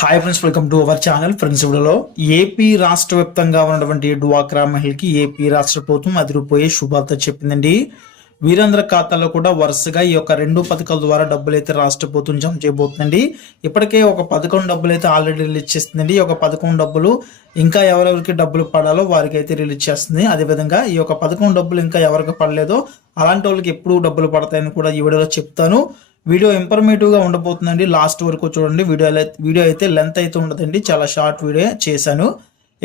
Hi friends, welcome to our channel. Friends, ఇవిడలో AP రాష్ట్ర వ్యాప్తంగా ఉన్నటువంటి డ్వాక్రా మహిళకి ఏపీ రాష్ట్ర ప్రభుత్వం అదిరిపోయే శుభార్త చెప్పిందండి. వీరందరి ఖాతాల్లో కూడా వరుసగా ఈ యొక్క 2 పథకాల ద్వారా డబ్బులు అయితే రాష్ట్ర ప్రభుత్వం జమ చేయబోతుందండి. ఇప్పటికే ఒక పథకం డబ్బులు అయితే ఆల్రెడీ రిలీజ్ చేస్తుందండి. ఈ యొక్క పథకం డబ్బులు ఇంకా ఎవరెవరికి డబ్బులు పడాలో వారికి అయితే రిలీజ్ చేస్తుంది. అదేవిధంగా ఈ యొక్క పథకం డబ్బులు ఇంకా ఎవరికి పడలేదో అలాంటి వాళ్ళకి ఎప్పుడు డబ్బులు పడతాయని కూడా ఈ వీడియోలో చెప్తాను. వీడియో ఇన్ఫర్మేటివ్ గా ఉండబోతుందండి. లాస్ట్ వరకు చూడండి. వీడియో అయితే లెంత్ అయితే ఉండదండి, చాలా షార్ట్ వీడియో చేశాను.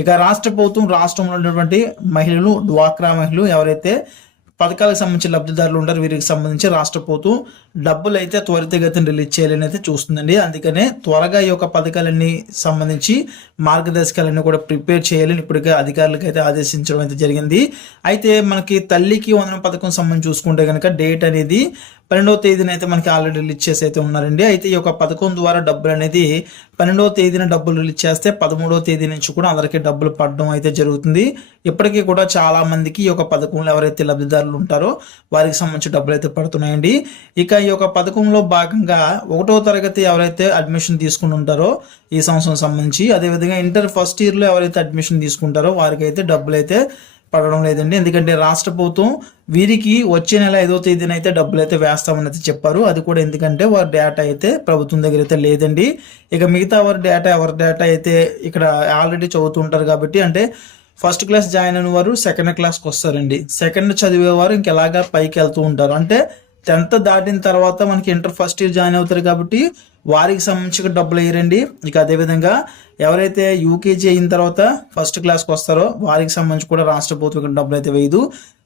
ఇక రాష్ట్ర ప్రభుత్వం రాష్ట్రంలో ఉన్నటువంటి మహిళలు, డ్వాక్రా మహిళలు ఎవరైతే పథకాలకు సంబంధించిన లబ్ధిదారులు ఉంటారు, వీరికి సంబంధించి రాష్ట్ర ప్రభుత్వం డబ్బులు అయితే త్వరితగతిని రిలీజ్ చేయాలని అయితే చూస్తుందండి. అందుకనే త్వరగా ఈ యొక్క పథకాలన్నీ సంబంధించి మార్గదర్శకాలన్నీ కూడా ప్రిపేర్ చేయాలని ఇప్పటికే అధికారులకు అయితే ఆదేశించడం అయితే జరిగింది. అయితే మనకి తల్లికి వందనం పథకం సంబంధించి చూసుకుంటే కనుక డేట్ అనేది 12వ తేదీన అయితే మనకి ఆల్రెడీ రిలీజ్ చేసి అయితే ఉన్నారండి. అయితే ఈ యొక్క పథకం ద్వారా డబ్బులు అనేది 12వ తేదీన డబ్బులు రిలీజ్ చేస్తే 13వ తేదీ నుంచి కూడా అందరికీ డబ్బులు పడడం అయితే జరుగుతుంది. ఇప్పటికీ కూడా చాలా మందికి ఈ యొక్క పథకంలో ఎవరైతే లబ్ధిదారులు ఉంటారో వారికి సంబంధించి డబ్బులు అయితే పడుతున్నాయండి. ఇక ఈ యొక్క పథకంలో భాగంగా 1వ తరగతి ఎవరైతే అడ్మిషన్ తీసుకుని ఉంటారో ఈ సంవత్సరం సంబంధించి, అదేవిధంగా ఇంటర్ ఫస్ట్ ఇయర్లో ఎవరైతే అడ్మిషన్ తీసుకుంటారో వారికి అయితే డబ్బులు అయితే పడడం లేదండి. ఎందుకంటే రాష్ట్ర ప్రభుత్వం వీరికి వచ్చే నెల 5వ తేదీన అయితే డబ్బులు అయితే వేస్తామని అయితే చెప్పారు. అది కూడా ఎందుకంటే వారి డేటా అయితే ప్రభుత్వం దగ్గర అయితే లేదండి. ఇక మిగతా ఎవరి డేటా అయితే ఇక్కడ ఆల్రెడీ చదువుతుంటారు కాబట్టి, అంటే ఫస్ట్ క్లాస్ జాయిన్ అయిన వారు సెకండ్ క్లాస్కి వస్తారండి. సెకండ్ చదివేవారు ఇంకెలాగా పైకి వెళ్తూ ఉంటారు. అంటే 10th దాటిన తర్వాత మనకి ఇంటర్ ఫస్ట్ ఇయర్ జాయిన్ అవుతారు కాబట్టి వారికి సంబంధించి డబ్బులు వేయరండి. ఇక అదేవిధంగా ఎవరైతే యూకేజీ అయిన తర్వాత ఫస్ట్ క్లాస్కి వస్తారో వారికి సంబంధించి కూడా రాష్ట్ర ప్రభుత్వం డబ్బులు అయితే వేయదు.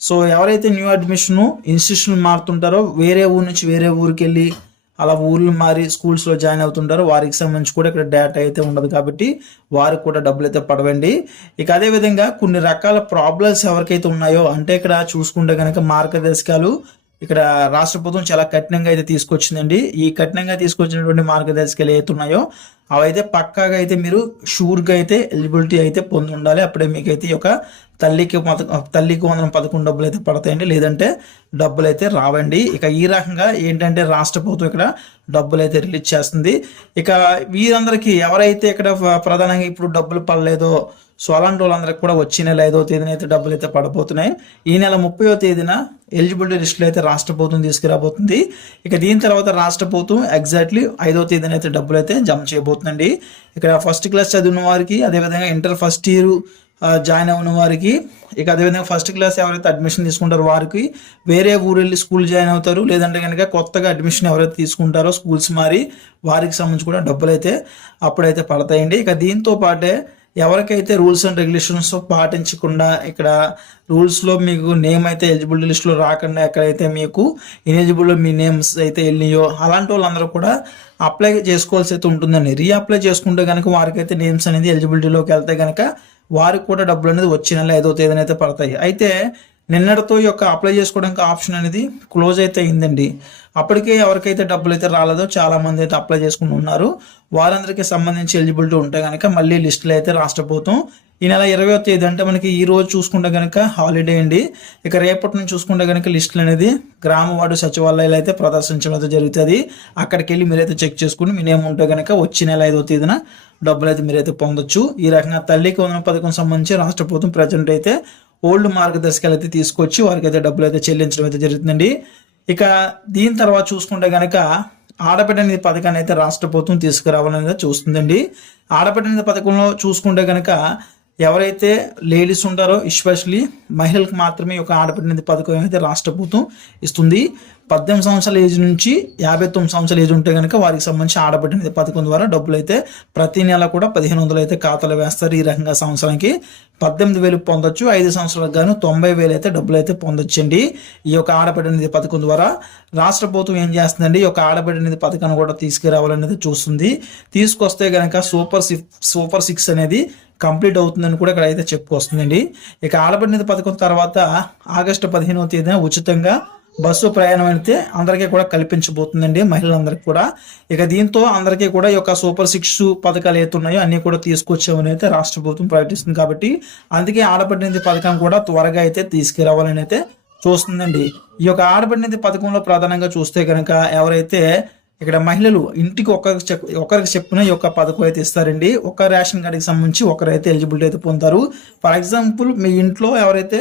సో ఎవరైతే న్యూ అడ్మిషన్ ఇన్స్టిట్యూషన్ మారుతుంటారో, వేరే ఊరు నుంచి వేరే ఊరికి వెళ్ళి అలా ఊర్లు మారి స్కూల్స్లో జాయిన్ అవుతుంటారో వారికి సంబంధించి కూడా ఇక్కడ డేటా అయితే ఉండదు కాబట్టి వారికి కూడా డబ్బులు అయితే పడవండి. ఇక అదేవిధంగా కొన్ని రకాల ప్రాబ్లమ్స్ ఎవరికైతే ఉన్నాయో, అంటే ఇక్కడ చూసుకుంటే కనుక మార్గదర్శకాలు ఇక్కడ రాష్ట్ర ప్రభుత్వం చాలా కఠినంగా అయితే తీసుకొచ్చిందండి. ఈ కఠినంగా తీసుకొచ్చినటువంటి మార్గదర్శకాలు ఏవైతే ఉన్నాయో అవైతే పక్కాగా అయితే మీరు షూర్గా అయితే ఎలిజిబిలిటీ అయితే పొంది ఉండాలి. అప్పుడే మీకైతే ఈ యొక్క తల్లికి వందనం పథకం డబ్బులు అయితే పడతాయండి, లేదంటే డబ్బులు అయితే రావండి. ఇక ఈ రకంగా ఏంటంటే రాష్ట్ర ప్రభుత్వం ఇక్కడ డబ్బులు అయితే రిలీజ్ చేస్తుంది. ఇక వీరందరికీ ఎవరైతే ఇక్కడ ప్రధానంగా ఇప్పుడు డబ్బులు పడలేదో సో అలాంటి వాళ్ళందరికీ కూడా వచ్చే నెల 5వ తేదీన అయితే డబ్బులు అయితే పడబోతున్నాయి. ఈ నెల 30వ తేదీన ఎలిజిబిలిటీ లిస్టులు అయితే రాష్ట్ర ప్రభుత్వం తీసుకురాబోతుంది. ఇక దీని తర్వాత రాష్ట్ర ప్రభుత్వం ఎగ్జాక్ట్లీ 5వ తేదీన అయితే డబ్బులు అయితే జమ చేయబోతుందండి. ఇక్కడ ఫస్ట్ క్లాస్ చదివిన వారికి, అదేవిధంగా ఇంటర్ ఫస్ట్ ఇయర్ జాయిన్ అయిన వారికి, ఇక అదేవిధంగా ఫస్ట్ క్లాస్ ఎవరైతే అడ్మిషన్ తీసుకుంటారో వారికి వేరే ఊరు వెళ్ళి స్కూల్ జాయిన్ అవుతారు, లేదంటే కనుక కొత్తగా అడ్మిషన్ ఎవరైతే తీసుకుంటారో స్కూల్స్ మారి వారికి సంబంధించి కూడా డబ్బులు అయితే అప్పుడైతే పడతాయండి. ఇక దీంతో పాటే ఎవరికైతే రూల్స్ అండ్ రెగ్యులేషన్స్ పాటించకుండా ఇక్కడ రూల్స్లో మీకు నేమ్ అయితే ఎలిజిబిలిటీ లిస్టులో రాకుండా ఎక్కడైతే మీకు ఇనెలిజిబుల్ మీ నేమ్స్ అయితే వెళ్ళినాయో అలాంటి వాళ్ళందరూ కూడా అప్లై చేసుకోవాల్సి అయితే ఉంటుందండి. రీఅప్లై చేసుకుంటే కనుక వారికైతే నేమ్స్ అనేది ఎలిజిబిలిటీలోకి వెళ్తే కనుక వారికి కూడా డబ్బులు అనేది వచ్చే నెల 5వ తేదీన అయితే పడతాయి. అయితే నిన్నటితో ఈ యొక్క అప్లై చేసుకోవడానికి ఆప్షన్ అనేది క్లోజ్ అయితే అయిందండి. అప్పటికే ఎవరికైతే డబ్బులు అయితే రాలేదో చాలా మంది అయితే అప్లై చేసుకుని ఉన్నారు. వారందరికీ సంబంధించి ఎలిజిబిలిటీ ఉంటే కనుక మళ్ళీ లిస్టులు అయితే రాష్ట్ర ప్రభుత్వం ఈ నెల 20వ తేదీ, అంటే మనకి ఈ రోజు చూసుకుంటే కనుక హాలిడే అండి. ఇక రేపటి నుంచి చూసుకుంటే కనుక లిస్టులు అనేది గ్రామ వార్డు సచివాలయాలు అయితే ప్రదర్శించడం అయితే జరుగుతుంది. అక్కడికి వెళ్ళి మీరైతే చెక్ చేసుకుని మీ నేమ్ ఉంటే కనుక వచ్చే నెల 5వ తేదీన డబ్బులు అయితే మీరైతే పొందొచ్చు. ఈ రకంగా తల్లికి వందనం పథకం సంబంధించి రాష్ట్ర ప్రభుత్వం ప్రజెంట్ అయితే ఓల్డ్ మార్గదర్శకాలు అయితే తీసుకొచ్చి వారికి అయితే డబ్బులు అయితే చెల్లించడం అయితే జరుగుతుందండి. ఇక దీని తర్వాత చూసుకుంటే కనుక ఆడబిడ్డ నిధి పథకాన్ని అయితే రాష్ట్ర ప్రభుత్వం తీసుకురావాలనేది చూస్తుందండి. ఆడబిడ్డ నిధి పథకంలో చూసుకుంటే కనుక ఎవరైతే లేడీస్ ఉంటారో ఎస్పెషల్లీ మహిళలకు మాత్రమే ఒక ఆడబిడ్డ నిధి పథకం అయితే రాష్ట్ర ప్రభుత్వం ఇస్తుంది. 18 సంవత్సరాల ఏజ్ నుంచి 59 సంవత్సరాల ఏజ్ ఉంటే కనుక వారికి సంబంధించి ఆడబిడ్డ నిధి పథకం ద్వారా డబ్బులు అయితే ప్రతి నెల కూడా 1500 అయితే ఖాతాలో వేస్తారు. ఈ రకంగా సంవత్సరానికి 18,000 పొందొచ్చు. 5 సంవత్సరాలకు గాను 90,000 అయితే డబ్బులు అయితే పొందొచ్చండి. ఈ యొక్క ఆడబిడ్డ నిధి పథకం ద్వారా రాష్ట్ర ప్రభుత్వం ఏం చేస్తుందండి, ఈ యొక్క ఆడబిడ్డ నిధి పథకాన్ని కూడా తీసుకురావాలనేది చూస్తుంది. తీసుకొస్తే కనుక సూపర్ 6 అనేది కంప్లీట్ అవుతుందని కూడా ఇక్కడ అయితే చెప్పుకొస్తుందండి. ఇక ఆడబిడ్డ నిధి పథకం తర్వాత ఆగస్టు 15వ తేదీన ఉచితంగా బస్సు ప్రయాణం అయితే అందరికీ కూడా కల్పించబోతుందండి, మహిళలందరికీ కూడా. ఇక దీంతో అందరికీ కూడా ఈ యొక్క సూపర్ 6 పథకాలు ఏతున్నాయో అన్ని కూడా తీసుకొచ్చామని అయితే రాష్ట్ర ప్రభుత్వం ప్రకటిస్తుంది. కాబట్టి అందుకే ఆడబిడ్డ నిధి పథకం కూడా త్వరగా అయితే తీసుకురావాలని అయితే చూస్తుందండి. ఈ యొక్క ఆడబిడ్డ నిధి పథకంలో ప్రధానంగా చూస్తే కనుక ఎవరైతే ఇక్కడ మహిళలు ఇంటికి ఒకరికి చెప్పిన ఈ యొక్క పథకం అయితే ఇస్తారండి. ఒక రేషన్ కార్డుకి సంబంధించి ఒకరైతే ఎలిజిబిలిటీ అయితే పొందుతారు. ఫర్ ఎగ్జాంపుల్ మీ ఇంట్లో ఎవరైతే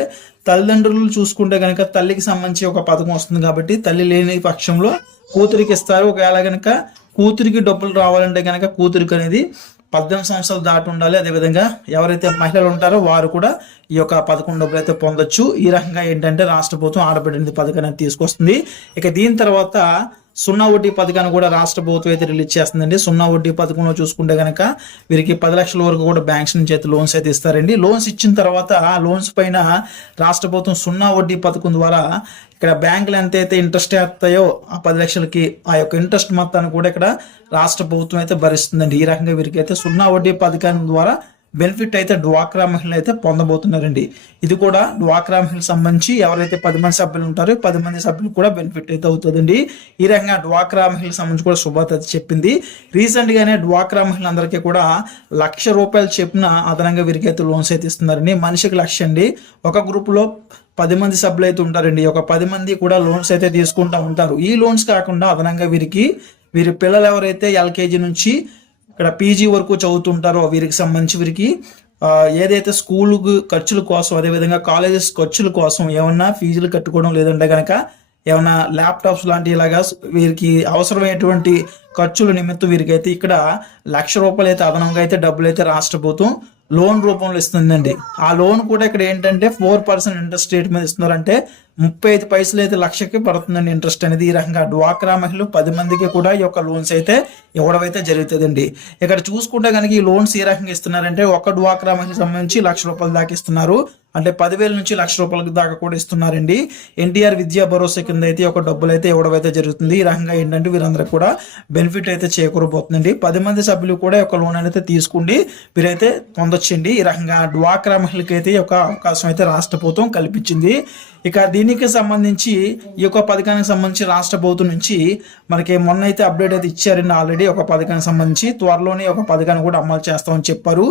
తల్లిదండ్రులు చూసుకుంటే కనుక తల్లికి సంబంధించి ఒక పథకం వస్తుంది కాబట్టి తల్లి లేని పక్షంలో కూతురికి ఇస్తారు. ఒకవేళ కనుక కూతురికి డబ్బులు రావాలంటే కనుక కూతురికి అనేది 18 సంవత్సరాలు దాటి ఉండాలి. అదేవిధంగా ఎవరైతే మహిళలు ఉంటారో వారు కూడా ఈ యొక్క పథకం డబ్బులు అయితే పొందొచ్చు. ఈ రకంగా ఏంటంటే రాష్ట్ర ప్రభుత్వం ఆడబిడ్డ పథకాన్ని తీసుకొస్తుంది. ఇక దీని తర్వాత 0 వడ్డీ పథకాన్ని కూడా రాష్ట్ర ప్రభుత్వం అయితే రిలీజ్ చేస్తుందండి. 0 వడ్డీ పథకంలో చూసుకుంటే కనుక వీరికి 10 లక్షల వరకు కూడా బ్యాంక్స్ నుంచి అయితే లోన్స్ అయితే ఇస్తారండి. లోన్స్ ఇచ్చిన తర్వాత ఆ లోన్స్ పైన రాష్ట్ర ప్రభుత్వం 0 వడ్డీ పథకం ద్వారా ఇక్కడ బ్యాంకులు ఎంతైతే ఇంట్రెస్ట్ వేస్తాయో ఆ 10 లక్షలకి ఆ యొక్క ఇంట్రెస్ట్ మొత్తాన్ని కూడా ఇక్కడ రాష్ట్ర ప్రభుత్వం అయితే భరిస్తుందండి. ఈ రకంగా వీరికి అయితే 0 వడ్డీ పథకాన్ని ద్వారా బెనిఫిట్ అయితే డ్వాక్రా మహిళలు అయితే పొందబోతున్నారండి. ఇది కూడా డ్వాక్రా మహిళలకు సంబంధించి ఎవరైతే 10 మంది సభ్యులు ఉంటారో 10 మంది సభ్యులు కూడా బెనిఫిట్ అయితే అవుతుందండి. ఈ రకంగా డ్వాక్రా మహిళలకు సంబంధించి కూడా శుభార్త అయితే చెప్పింది. రీసెంట్ గానే డ్వాక్రా మహిళలందరికీ కూడా ₹1,00,000 చెప్పిన అదనంగా వీరికి అయితే లోన్స్ అయితే ఇస్తున్నారండి. మనిషికి 1,00,000 అండి. ఒక గ్రూప్ లో 10 మంది సభ్యులు అయితే ఉంటారండి. ఒక 10 మంది కూడా లోన్స్ అయితే తీసుకుంటూ ఉంటారు. ఈ లోన్స్ కాకుండా అదనంగా వీరి పిల్లలు ఎవరైతే LKG నుంచి ఇక్కడ PG వరకు చదువుతుంటారో వీరికి సంబంధించి వీరికి ఏదైతే స్కూల్ ఖర్చుల కోసం అదేవిధంగా కాలేజెస్ ఖర్చుల కోసం ఏమన్నా ఫీజులు కట్టుకోవడం లేదంటే కనుక ఏమన్నా ల్యాప్టాప్స్ లాంటి ఇలాగా వీరికి అవసరమైనటువంటి ఖర్చుల నిమిత్తం వీరికైతే ఇక్కడ ₹1,00,000 అయితే అదనంగా అయితే డబ్బులు అయితే రాష్ట్ర ప్రభుత్వం లోన్ రూపంలో ఇస్తుందండి. ఆ లోన్ కూడా ఇక్కడ ఏంటంటే 4% ఇంట్రెస్ట్ రేట్ మీద ఇస్తున్నారంటే 35 పైసలు అయితే లక్షకి పడుతుందండి ఇంట్రెస్ట్ అనేది. ఈ రకంగా డ్వాక్రా మహిళలు 10 మందికి కూడా ఈ యొక్క లోన్స్ అయితే ఇవ్వడం అయితే జరుగుతుందండి. ఇక్కడ చూసుకుంటే కనుక ఈ లోన్స్ ఏ రకంగా ఇస్తున్నారంటే ఒక డ్వాక్రా మహిళకి సంబంధించి ₹1,00,000 దాకా ఇస్తున్నారు. అంటే 10,000 నుంచి ₹1,00,000 దాకా కూడా ఇస్తున్నారండి. ఎన్టీఆర్ విద్యా భరోసా కింద అయితే ఒక డబ్బులు అయితే ఇవ్వడం అయితే జరుగుతుంది. ఈ రకంగా ఏంటంటే వీరందరూ కూడా బెనిఫిట్ అయితే చేకూరబోతుందండి. 10 మంది సభ్యులు కూడా ఒక లోన్ అయితే తీసుకుండి వీరైతే పొందొచ్చండి. ఈ రకంగా డ్వాక్రా మహిళకి అయితే ఒక అవకాశం అయితే రాష్ట్ర ప్రభుత్వం కల్పించింది. ఇక దీనికి సంబంధించి ఈ యొక్క పథకానికి సంబంధించి రాష్ట్ర ప్రభుత్వం నుంచి మనకి మొన్న అయితే అప్డేట్ అయితే ఇచ్చారండి. ఆల్రెడీ ఒక పథకానికి సంబంధించి త్వరలోనే ఒక పథకాన్ని కూడా అమలు చేస్తామని చెప్పారు.